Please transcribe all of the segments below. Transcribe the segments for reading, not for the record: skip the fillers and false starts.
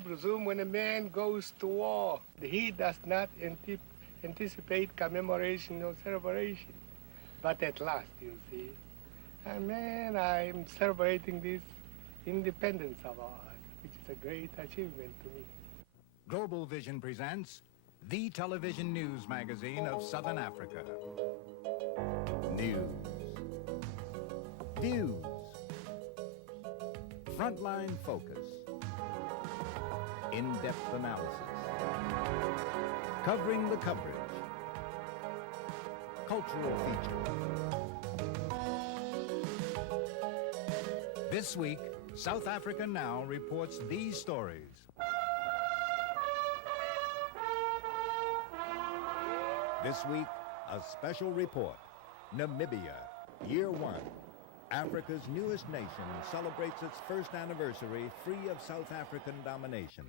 presume when a man goes to war, he does not anticipate commemoration or celebration. But at last, you see, man, I'm celebrating this independence of ours, which is a great achievement to me. Global Vision presents the television news magazine of Southern Africa. News. Views. Frontline focus. In-depth analysis. Covering the coverage. Cultural features. This week, South Africa Now reports these stories. This week, a special report. Namibia, Year 1. Africa's newest nation celebrates its first anniversary free of South African domination.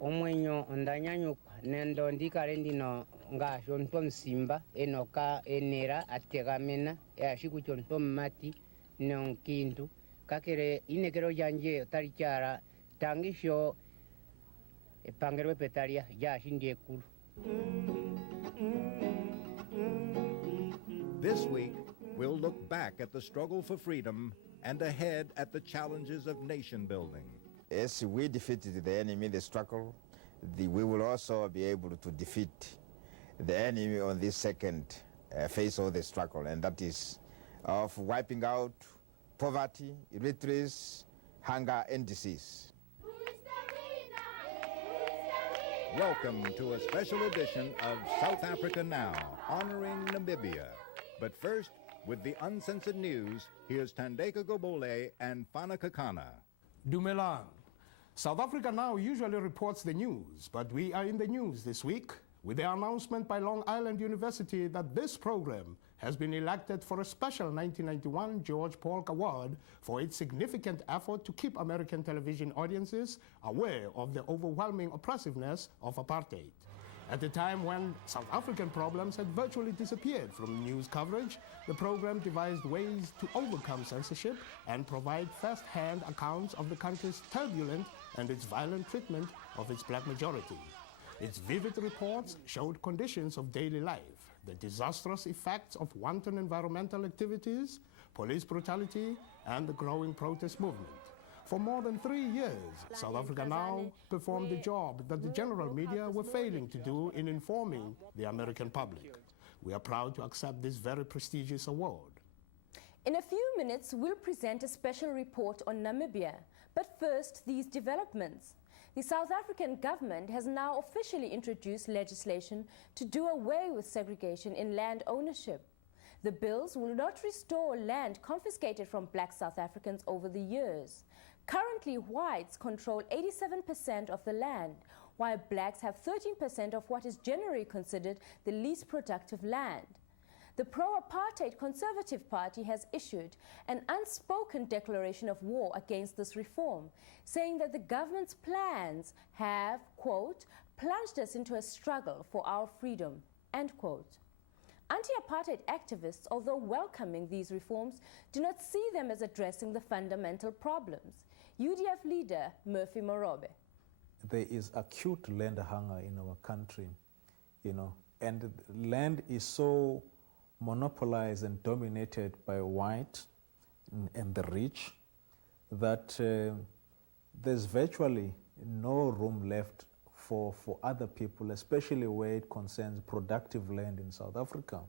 Omwenyo ndanyanyuka nendo ndikale ndino ngasho ntomsimba enoka enera ategamena yashikuchonto mati nonkintu kakere inekero yanje talichara tangisho epangerwe petaria yashindie kulu. This week, we'll look back at the struggle for freedom and ahead at the challenges of nation building. As we defeated the enemy in the struggle, we will also be able to defeat the enemy on this second phase of the struggle, and that is of wiping out poverty, illiteracy, hunger, and disease. Welcome to a special edition of South Africa Now, honoring Namibia. But first, with the uncensored news, here's Thandeka Gqubule and Fana Kekana. Dumelang. South Africa Now usually reports the news, but we are in the news this week with the announcement by Long Island University that this program has been elected for a special 1991 George Polk Award for its significant effort to keep American television audiences aware of the overwhelming oppressiveness of apartheid. At a time when South African problems had virtually disappeared from news coverage, the program devised ways to overcome censorship and provide first-hand accounts of the country's turbulent and its violent treatment of its black majority. Its vivid reports showed conditions of daily life, the disastrous effects of wanton environmental activities, police brutality, and the growing protest movement. For more than 3 years, South Africa Now performed the job that the general media were failing to do in informing the American public. We are proud to accept this very prestigious award. In a few minutes, we'll present a special report on Namibia. But first, these developments. The South African government has now officially introduced legislation to do away with segregation in land ownership. The bills will not restore land confiscated from black South Africans over the years. Currently, whites control 87% of the land, while blacks have 13% of what is generally considered the least productive land. The pro-apartheid Conservative Party has issued an unspoken declaration of war against this reform, saying that the government's plans have, quote, plunged us into a struggle for our freedom, end quote. Anti-apartheid activists, although welcoming these reforms, do not see them as addressing the fundamental problems. UDF leader Murphy Morobe. There is acute land hunger in our country, and land is so monopolized and dominated by white and the rich that there's virtually no room left for other people, especially where it concerns productive land in South Africa.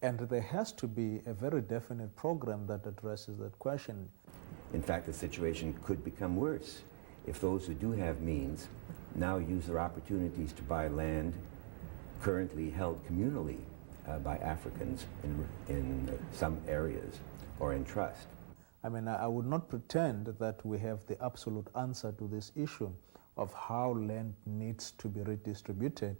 And there has to be a very definite program that addresses that question. In fact, the situation could become worse if those who do have means now use their opportunities to buy land currently held communally by Africans in some areas or in trust. I mean, I would not pretend that we have the absolute answer to this issue of how land needs to be redistributed.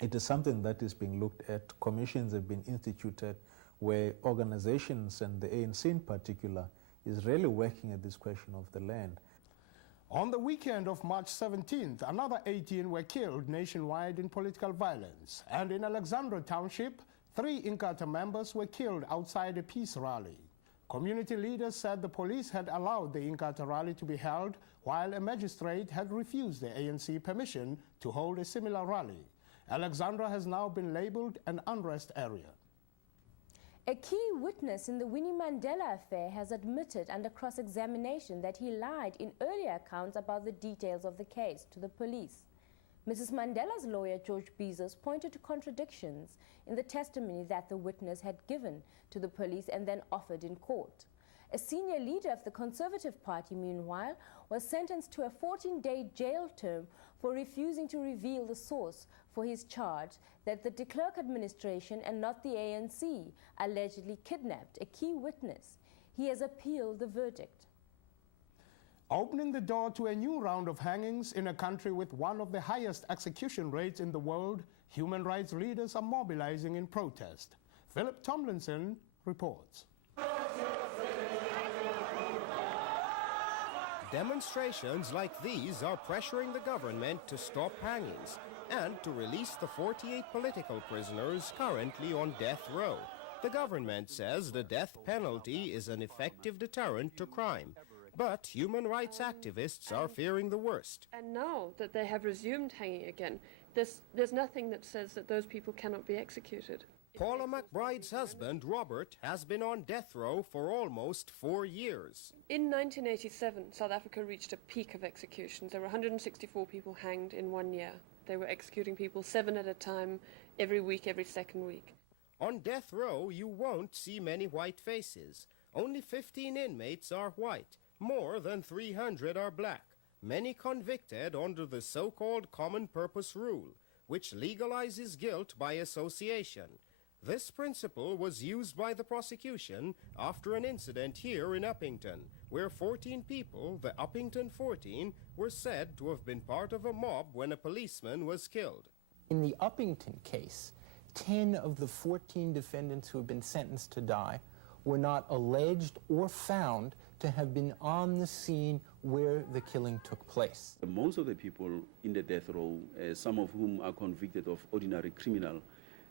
It is something that is being looked at. Commissions have been instituted where organizations, and the ANC in particular, is really working at this question of the land. On the weekend of March 17th, another 18 were killed nationwide in political violence. And in Alexandra Township, 3 Inkatha members were killed outside a peace rally. Community leaders said the police had allowed the Inkatha rally to be held, while a magistrate had refused the ANC permission to hold a similar rally. Alexandra has now been labeled an unrest area. A key witness in the Winnie Mandela affair has admitted under cross-examination that he lied in earlier accounts about the details of the case to the police. Mrs. Mandela's lawyer, George Bizos, pointed to contradictions in the testimony that the witness had given to the police and then offered in court. A senior leader of the Conservative Party, meanwhile, was sentenced to a 14-day jail term for refusing to reveal the source for his charge that the de Klerk administration and not the ANC allegedly kidnapped a key witness. He has appealed the verdict. Opening the door to a new round of hangings in a country with one of the highest execution rates in the world, human rights leaders are mobilizing in protest. Phillip Tomlinson reports. Demonstrations like these are pressuring the government to stop hangings and to release the 48 political prisoners currently on death row. The government says the death penalty is an effective deterrent to crime. But human rights activists are fearing the worst. And now that they have resumed hanging again, there's nothing that says that those people cannot be executed. Paula McBride's husband, Robert, has been on death row for almost 4 years. In 1987, South Africa reached a peak of executions. There were 164 people hanged in 1 year. They were executing people 7 at a time, every week, every second week. On death row, you won't see many white faces. Only 15 inmates are white. More than 300 are black. Many convicted under the so-called common purpose rule, which legalizes guilt by association. This principle was used by the prosecution after an incident here in Uppington, where 14 people, the Uppington 14, were said to have been part of a mob when a policeman was killed. In the Uppington case, 10 of the 14 defendants who have been sentenced to die were not alleged or found to have been on the scene where the killing took place. Most of the people in the death row, some of whom are convicted of ordinary criminal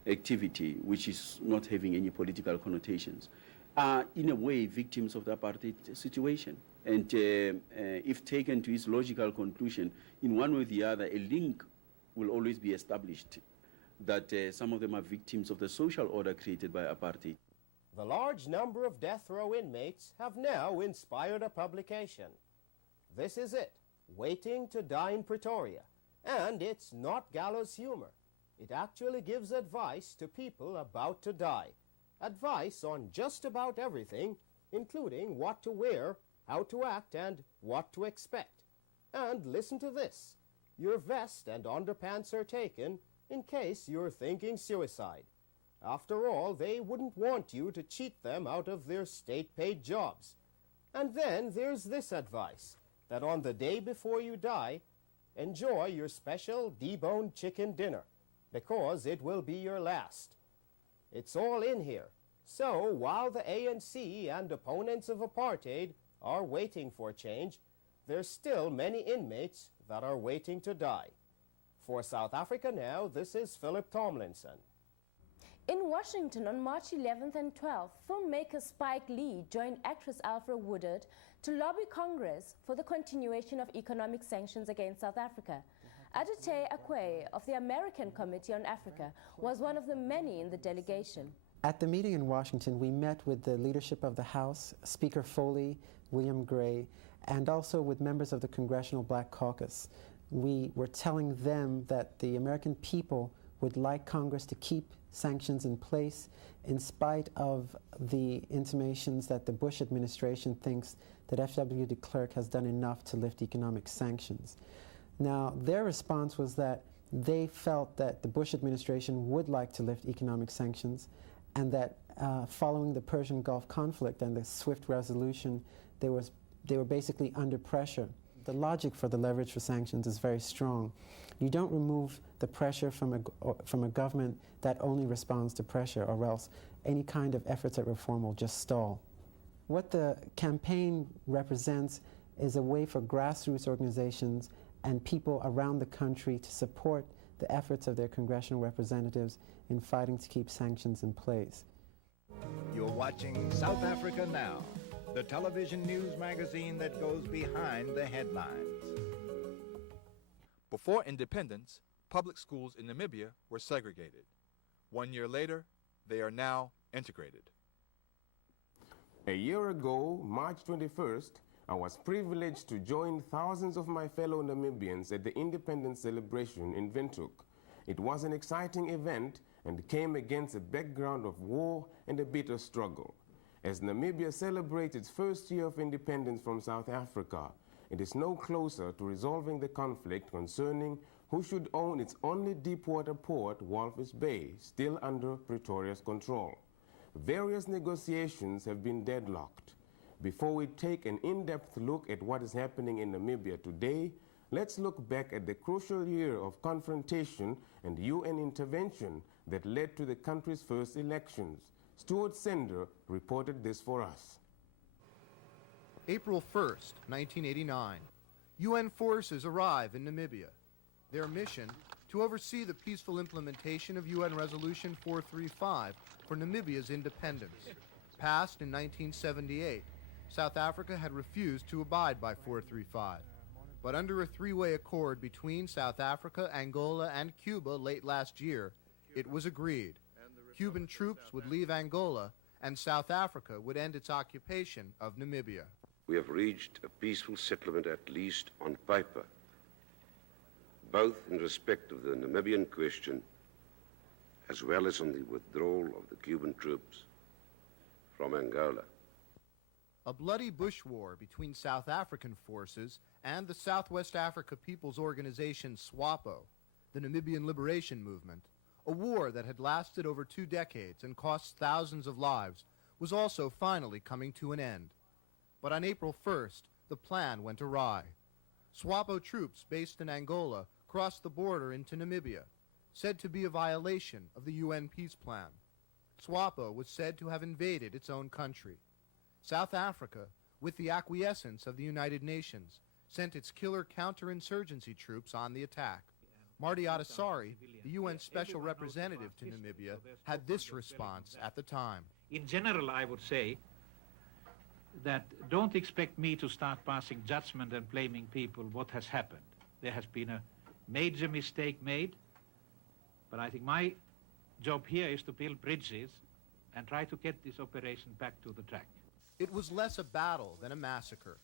activity, which is not having any political connotations, are in a way victims of the apartheid situation. And if taken to its logical conclusion, in one way or the other, a link will always be established that some of them are victims of the social order created by apartheid. The large number of death row inmates have now inspired a publication. This is it, Waiting to Die in Pretoria. And it's not gallows humor. It actually gives advice to people about to die. Advice on just about everything, including what to wear, how to act, and what to expect. And listen to this. Your vest and underpants are taken in case you're thinking suicide. After all, they wouldn't want you to cheat them out of their state-paid jobs. And then there's this advice, that on the day before you die, enjoy your special deboned chicken dinner, because it will be your last. It's all in here. So while the ANC and opponents of apartheid are waiting for change, there's still many inmates that are waiting to die. For South Africa Now, this is Phillip Tomlinson. In Washington on March 11th and 12th, filmmaker Spike Lee joined actress Alfre Woodard to lobby Congress for the continuation of economic sanctions against South Africa. Adotei Akwei of the American Committee on Africa was one of the many in the delegation. At the meeting in Washington, we met with the leadership of the House, Speaker Foley, William Gray, and also with members of the Congressional Black Caucus. We were telling them that the American people would like Congress to keep sanctions in place in spite of the intimations that the Bush administration thinks that F.W. de Klerk has done enough to lift economic sanctions. Now, their response was that they felt that the Bush administration would like to lift economic sanctions, and that following the Persian Gulf conflict and the swift resolution, they were basically under pressure. The logic for the leverage for sanctions is very strong. You don't remove the pressure from a government that only responds to pressure, or else any kind of efforts at reform will just stall. What the campaign represents is a way for grassroots organizations and people around the country to support the efforts of their congressional representatives in fighting to keep sanctions in place. You're watching South Africa Now, the television news magazine that goes behind the headlines. Before independence, public schools in Namibia were segregated. 1 year later, they are now integrated. A year ago, March 21st, I was privileged to join thousands of my fellow Namibians at the independence celebration in Windhoek. It was an exciting event and came against a background of war and a bitter struggle. As Namibia celebrates its first year of independence from South Africa, it is no closer to resolving the conflict concerning who should own its only deepwater port, Walvis Bay, still under Pretoria's control. Various negotiations have been deadlocked. Before we take an in-depth look at what is happening in Namibia today, let's look back at the crucial year of confrontation and UN intervention that led to the country's first elections. Stuart Sender reported this for us. April 1st, 1989. UN forces arrive in Namibia. Their mission, to oversee the peaceful implementation of UN Resolution 435 for Namibia's independence. Passed in 1978, South Africa had refused to abide by 435. But under a three-way accord between South Africa, Angola, and Cuba late last year, it was agreed. Cuban troops would leave Angola, and South Africa would end its occupation of Namibia. We have reached a peaceful settlement, at least on paper, both in respect of the Namibian question as well as on the withdrawal of the Cuban troops from Angola. A bloody bush war between South African forces and the Southwest Africa People's Organization SWAPO, the Namibian Liberation Movement, a war that had lasted over 2 decades and cost thousands of lives, was also finally coming to an end. But on April 1st, the plan went awry. SWAPO troops based in Angola crossed the border into Namibia, said to be a violation of the UN peace plan. SWAPO was said to have invaded its own country. South Africa, with the acquiescence of the United Nations, sent its killer counterinsurgency troops on the attack. Marty Adesari, the UN Special Representative to Namibia, had this response at the time. In general, I would say that don't expect me to start passing judgment and blaming people what has happened. There has been a major mistake made, but I think my job here is to build bridges and try to get this operation back to the track. It was less a battle than a massacre.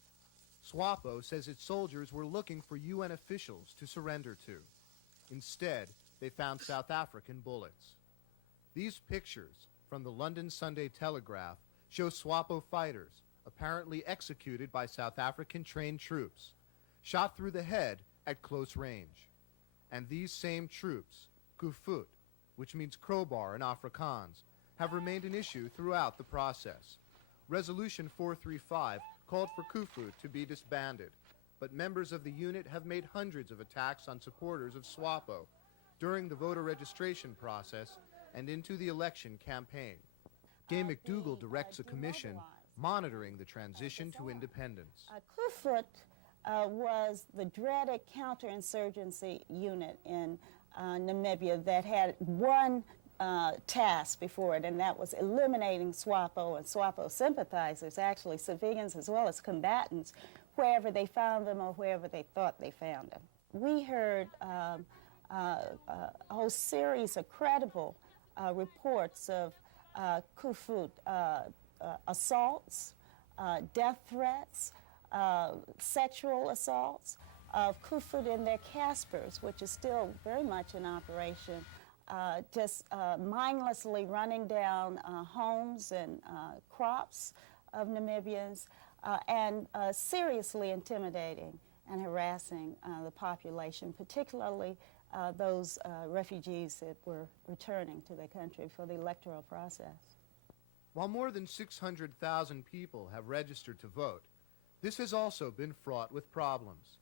SWAPO says its soldiers were looking for UN officials to surrender to. Instead, they found South African bullets. These pictures from the London Sunday Telegraph show SWAPO fighters apparently executed by South African trained troops, shot through the head at close range. And these same troops, Kufut, which means crowbar in Afrikaans, have remained an issue throughout the process. Resolution 435 called for Kufut to be disbanded, but members of the unit have made hundreds of attacks on supporters of SWAPO during the voter registration process and into the election campaign. Gay McDougall directs a commission monitoring the transition to independence. Kufut was the dreaded counterinsurgency unit in Namibia that had one task before it, and that was eliminating SWAPO and SWAPO sympathizers, actually civilians as well as combatants, wherever they found them or wherever they thought they found them. We heard a whole series of credible reports of Kufut assaults, death threats, sexual assaults of Kufut in their Caspers, which is still very much in operation, just mindlessly running down homes and crops of Namibians and seriously intimidating and harassing the population, particularly those refugees that were returning to their country for the electoral process. While more than 600,000 people have registered to vote, this has also been fraught with problems.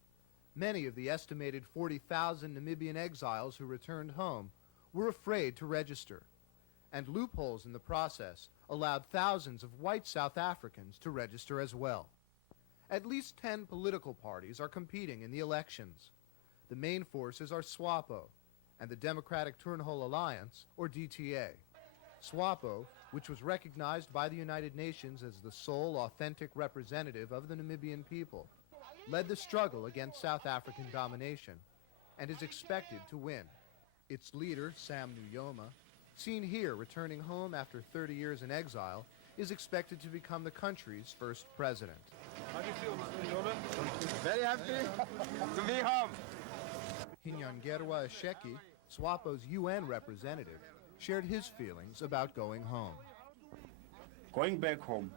Many of the estimated 40,000 Namibian exiles who returned home were afraid to register, and loopholes in the process allowed thousands of white South Africans to register as well. At least 10 political parties are competing in the elections. The main forces are SWAPO and the Democratic Turnbull Alliance, or DTA. SWAPO, which was recognized by the United Nations as the sole authentic representative of the Namibian people, led the struggle against South African domination and is expected to win. Its leader, Sam Nujoma, seen here returning home after 30 years in exile, is expected to become the country's first president. How do you feel, Mr. Nujoma? Very happy to be home. Hinyangerwa Asheki, SWAPO's UN representative, shared his feelings about going home. Going back home,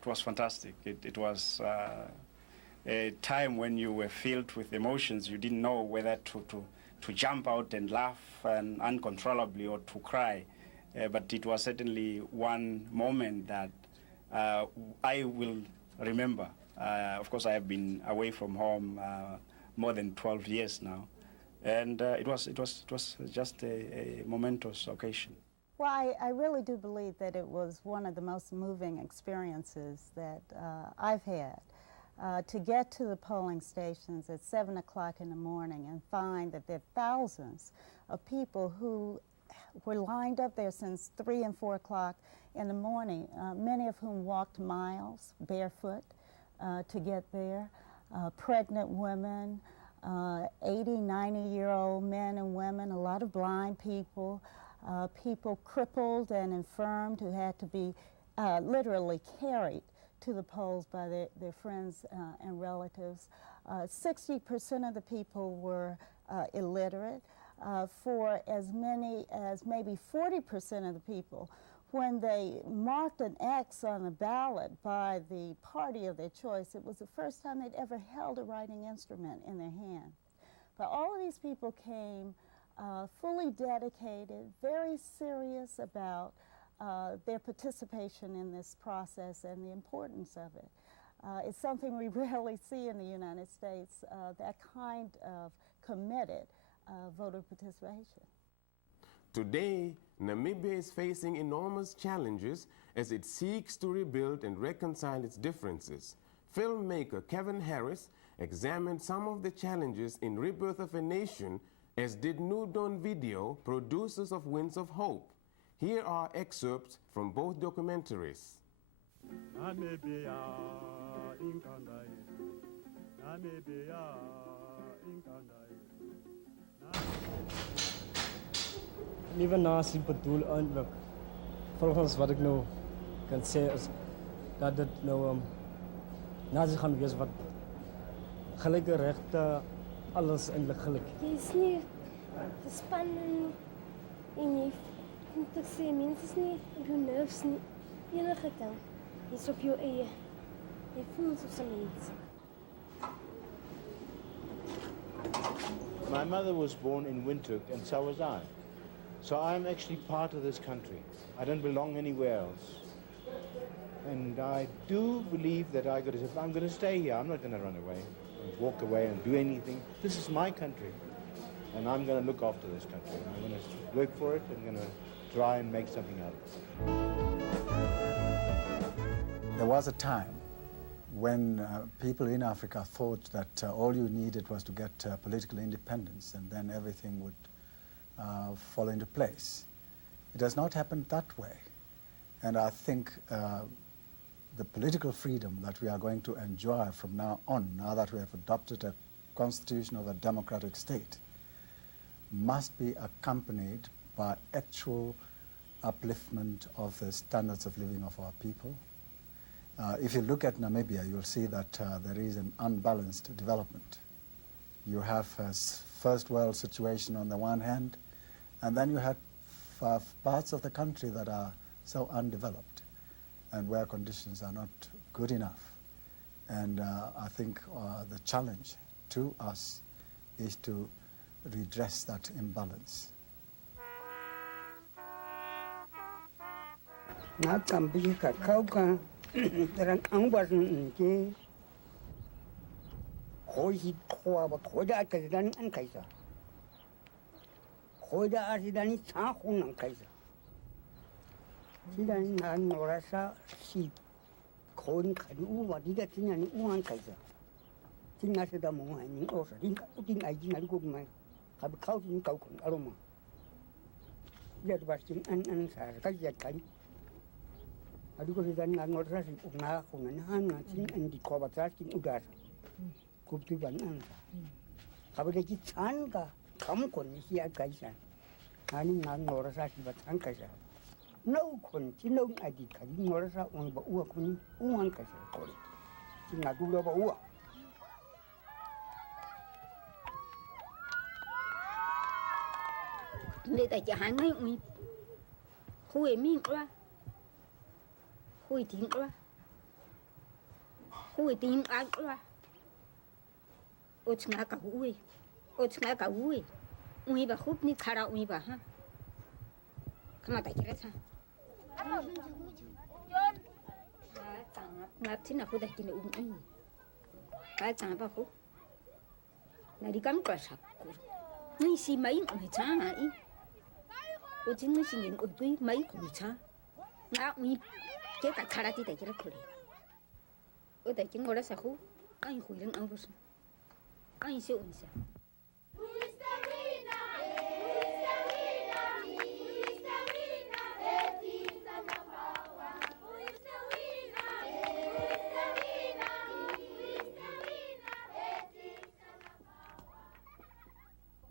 it was fantastic. It was a time when you were filled with emotions. You didn't know whether to jump out and laugh and uncontrollably or to cry. But it was certainly one moment that I will remember. Of course, I have been away from home more than 12 years now. And it was just a momentous occasion. Well, I really do believe that it was one of the most moving experiences that I've had. To get to the polling stations at 7 o'clock in the morning and find that there are thousands of people who were lined up there since 3 and 4 o'clock in the morning, many of whom walked miles barefoot to get there, pregnant women, 80, 90-year-old men and women, a lot of blind people, people crippled and infirmed who had to be literally carried to the polls by their friends and relatives. 60% of the people were illiterate. For as many as maybe 40% of the people, when they marked an X on a ballot by the party of their choice, it was the first time they'd ever held a writing instrument in their hand. But all of these people came fully dedicated, very serious about their participation in this process and the importance of it. It's something we rarely see in the United States, that kind of committed voter participation. Today, Namibia is facing enormous challenges as it seeks to rebuild and reconcile its differences. Filmmaker Kevin Harris examined some of the challenges in Rebirth of a Nation, as did Nudon Video, producers of Winds of Hope. Here are excerpts from both documentaries. Namibia, Inkatha, Namibia, Inkatha. Liewe nasie bedoel eintlik, volgens wat ek nou kan sê, is dat dit nou nasie gaan wees wat gelyke regte, alles eintlik gelyk. Jy is nie gespannen en jy moet ek sê, mense is nie op jou nerves nie, enige ding. Jy is op jou eie. Jy voel soos 'n mens. My mother was born in Windhoek, and so was I. So I'm actually part of this country. I don't belong anywhere else. And I do believe that if I'm going to stay here, I'm not going to run away, walk away and do anything. This is my country, and I'm going to look after this country. I'm going to work for it. I'm going to try and make something out of it. There was a time when people in Africa thought that all you needed was to get political independence and then everything would fall into place. It has not happened that way. And I think the political freedom that we are going to enjoy from now on, now that we have adopted a constitution of a democratic state, must be accompanied by actual upliftment of the standards of living of our people. If you look at Namibia, you'll see that there is an unbalanced development. You have a first world situation on the one hand, and then you have parts of the country that are so undeveloped and where conditions are not good enough. And I think the challenge to us is to redress that imbalance. Terang angbar nje, koi khoa ba khoda kaidan an kaisa, khoda asidani cha khun an kaisa. Sidan nan norasa si khon khani u wa dida tinani u an kaisa. Tinga seda mo ni osa dinga uting ai dinga ko mai. Kab khau tin kau kon aroma. Yet was in an Sarkayakai. I do it and not rushing of Nahun and Hana and the Kovatas in Ugas. Could give an answer. How would they get Tanga? Come con here, Kaisa. And not Norasaki but Ankasa. No continuum I did Norasa on the Uakuni, Uankasa call it. In a good over Ua. Let I hang me. Who a mean, who it in, who it in, Otsnaka Wee, Otsnaka Wee. We have a hoop ni cut out me, huh? Come on, I get her. Martina, who that in that's another hoop. Now the gun crash up. We see my tongue. What's in missing in good way, my tongue. Now we take a karate that you're putting. What I think what is a hoop? I'm waiting over. I'm so inside.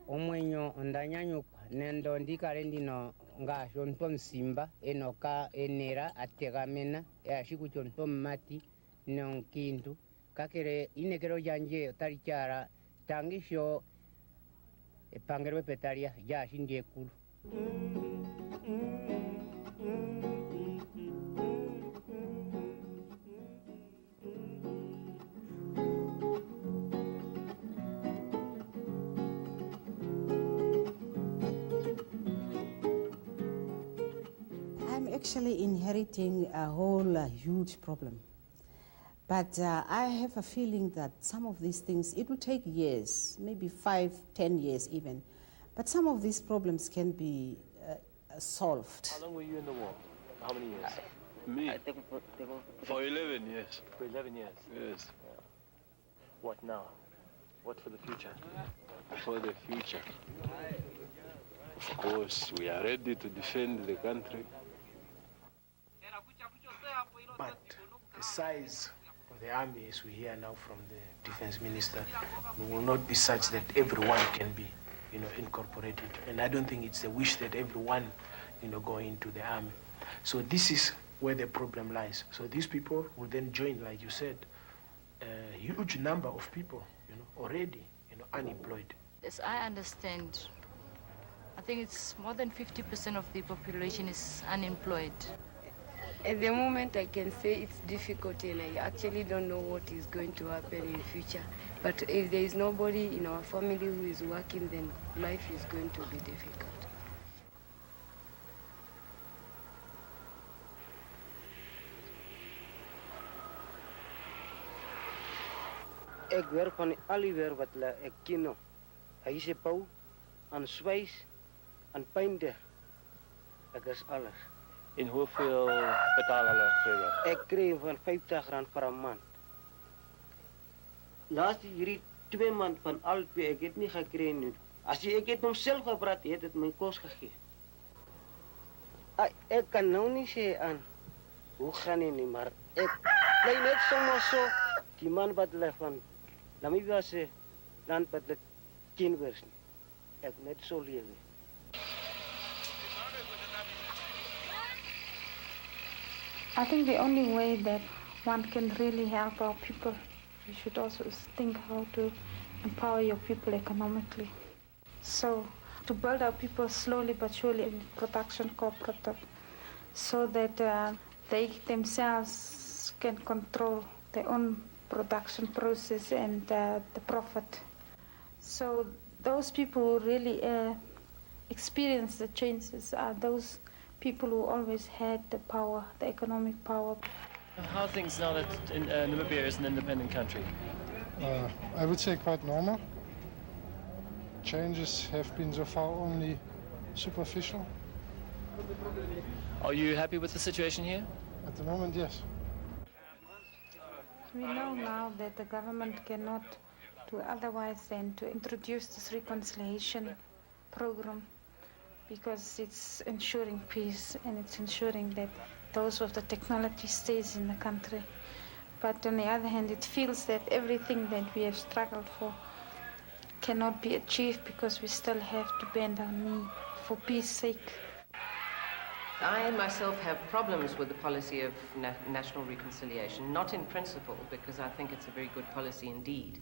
Omwenyo ndanyanyuka nendo ndikarendino ngashonto msimba enoka enera ategamena yashikuchonto mati nonkindu kakere inekero yanje tarichara tangisho epangerwe petaria yashindie kulu. Actually inheriting a whole huge problem. But I have a feeling that some of these things, it will take years, maybe 5, 10 years even, but some of these problems can be solved. How long were you in the war? How many years? Me? For 11 years. For 11 years? Yes. What now? What for the future? For the future. Of course, we are ready to defend the country. But the size of the army, as we hear now from the defense minister, will not be such that everyone can be, incorporated. And I don't think it's a wish that everyone, go into the army. So this is where the problem lies. So these people will then join, like you said, a huge number of people, already, unemployed. As I understand, I think it's more than 50% of the population is unemployed. At the moment, I can say it's difficult, and I actually don't know what is going to happen in the future. But if there is nobody in our family who is working, then life is going to be difficult. Ek werk van alweer wat hulle ek ken. Hy se bou aan swys aan pynde. Ek is alles. En hoeveel betaal hulle vir jou? Ek kry van R50 vir 'n maand. Laaste hierdie 2 maand van albei ek het nie gekry nie. As ek het homself gepraat, het dit my kos gegee. Ek kan nou nie sê aan hoe gaan nie, maar ek bly net sommer so die man wat hulle van Namibia se land wat hulle ken wers nie. Ek net so lewe. I think the only way that one can really help our people, you should also think how to empower your people economically. So to build our people slowly but surely in production cooperative, so that they themselves can control their own production process and the profit. So those people who really experience the changes are those people who always had the power, the economic power. How are things now that Namibia is an independent country? I would say quite normal. Changes have been so far only superficial. Are you happy with the situation here? At the moment, yes. We know now that the government cannot do otherwise than to introduce this reconciliation program because it's ensuring peace and it's ensuring that those with the technology stays in the country. But on the other hand, it feels that everything that we have struggled for cannot be achieved because we still have to bend our knee for peace sake. I myself have problems with the policy of national reconciliation, not in principle, because I think it's a very good policy indeed,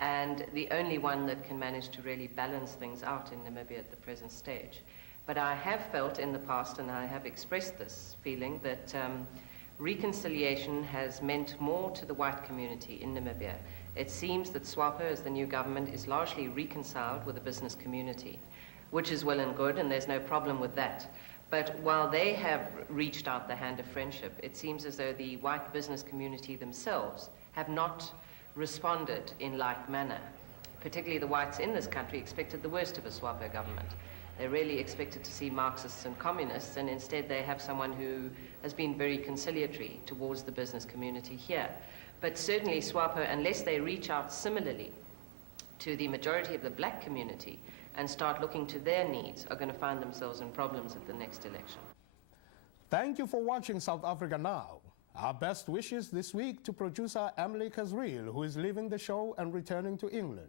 and the only one that can manage to really balance things out in Namibia at the present stage. But I have felt in the past, and I have expressed this feeling, that reconciliation has meant more to the white community in Namibia. It seems that SWAPO, as the new government, is largely reconciled with the business community, which is well and good, and there's no problem with that. But while they have reached out the hand of friendship, it seems as though the white business community themselves have not responded in like manner. Particularly the whites in this country expected the worst of a SWAPO government. They really expected to see Marxists and communists, and instead they have someone who has been very conciliatory towards the business community here. But certainly SWAPO, unless they reach out similarly to the majority of the black community and start looking to their needs, are going to find themselves in problems at the next election. Thank you for watching South Africa Now. Our best wishes this week to producer Emily Kazriel, who is leaving the show and returning to England.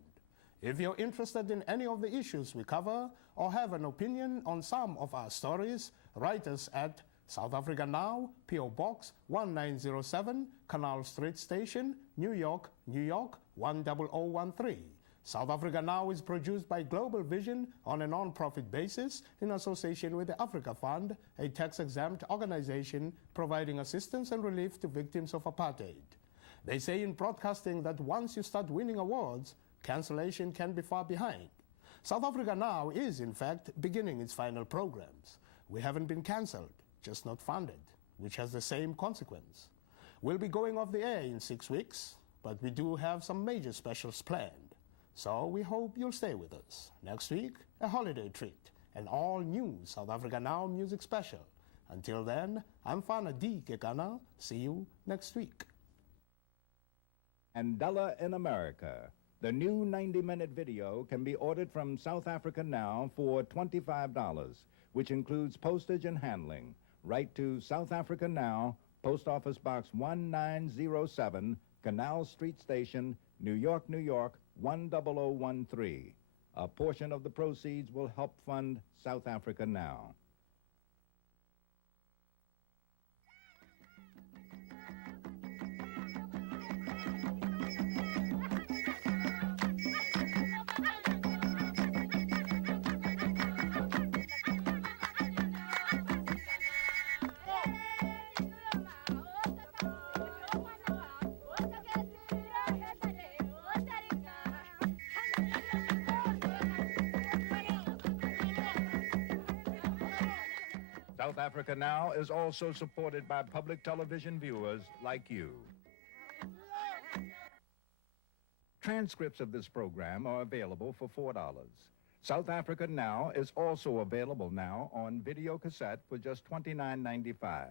If you're interested in any of the issues we cover or have an opinion on some of our stories, write us at South Africa Now, P.O. Box 1907, Canal Street Station, New York, New York 10013. South Africa Now is produced by Global Vision on a non-profit basis in association with the Africa Fund, a tax-exempt organization providing assistance and relief to victims of apartheid. They say in broadcasting that once you start winning awards, cancellation can be far behind. South Africa Now is, in fact, beginning its final programs. We haven't been cancelled, just not funded, which has the same consequence. We'll be going off the air in 6 weeks, but we do have some major specials planned. So we hope you'll stay with us. Next week, a holiday treat, an all-new South Africa Now music special. Until then, I'm Fana D. Kekana. See you next week. Mandela in America. The new 90-minute video can be ordered from South Africa Now for $25, which includes postage and handling. Write to South Africa Now, Post Office Box 1907, Canal Street Station, New York, New York 10013. A portion of the proceeds will help fund South Africa Now. South Africa Now is also supported by public television viewers like you. Transcripts of this program are available for $4. South Africa Now is also available now on video cassette for just $29.95.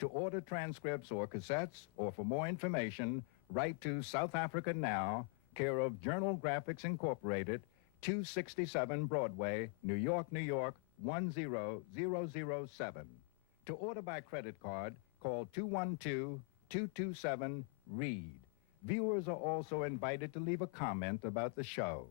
To order transcripts or cassettes, or for more information, write to South Africa Now, care of Journal Graphics Incorporated, 267 Broadway, New York, New York 10007. To order by credit card, call 212-227-READ. Viewers are also invited to leave a comment about the show.